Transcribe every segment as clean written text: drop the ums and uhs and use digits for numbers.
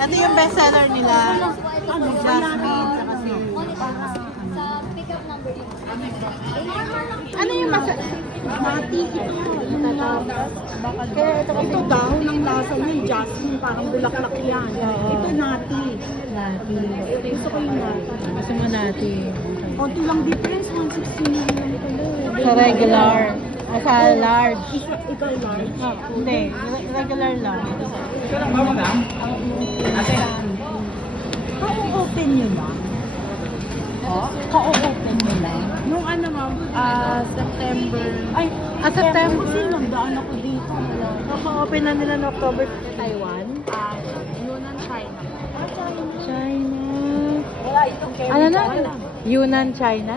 Ano yung bestseller nila? Jasmine. Ano yung mati ito? Ito daw ng lasa ng jasmine, parang bulaklak yan. Ito nati. Nati. Gusto ko yung nati. Gusto mo nati. Konti lang difference, 160 lang ito. Sa regular. Sa large. Ito large? Hindi, regular lang. Ito lang ba madam? Ka-open nyo lang? Ka-open nyo lang? Nung ano ma'am, September. September. Kasi nagdaan ako dito. Ka-open na nila ng October sa Taiwan. Yunnan, China. China. Wala itong carry. Ano na? Yunnan, China?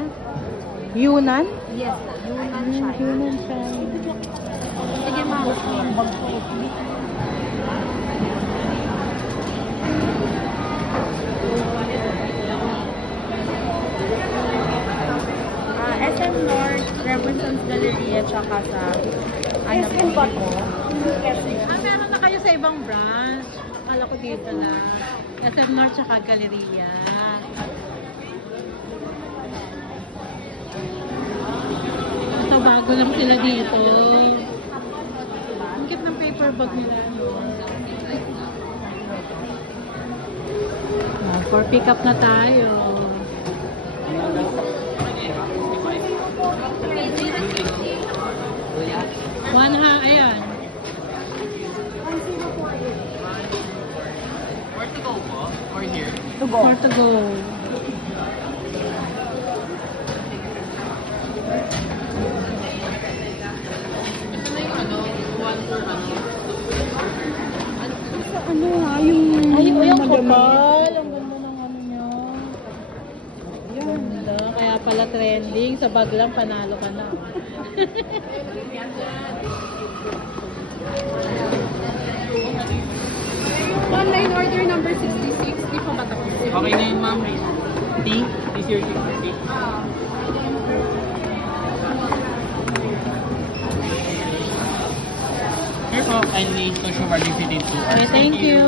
Yunnan? Yes, Yunnan, China. Yunnan, China. Sige ma'am, yung bag ko. SM North, Revolutions Galleria, tsaka sa ano ba ko? Meron na kayo sa ibang branch. Akala ko dito na. SM North tsaka Galleria. So, bago lang sila dito. Ang cute ng paper bag nila. For pick up na tayo. Ayan. Where to go po? Or here? To go. Where to go? Ito na yung ano, one for ano. Ano nga, yung kapal. Ang ganda ng ano niya. Ganda. Kaya pala trending. Sa bag lang, panalo ka na. online order number 66. Di pa ba tapos? Okay na yun, ma'am. T? Is your 66? Here po, kindly social validity to Okay, thank you.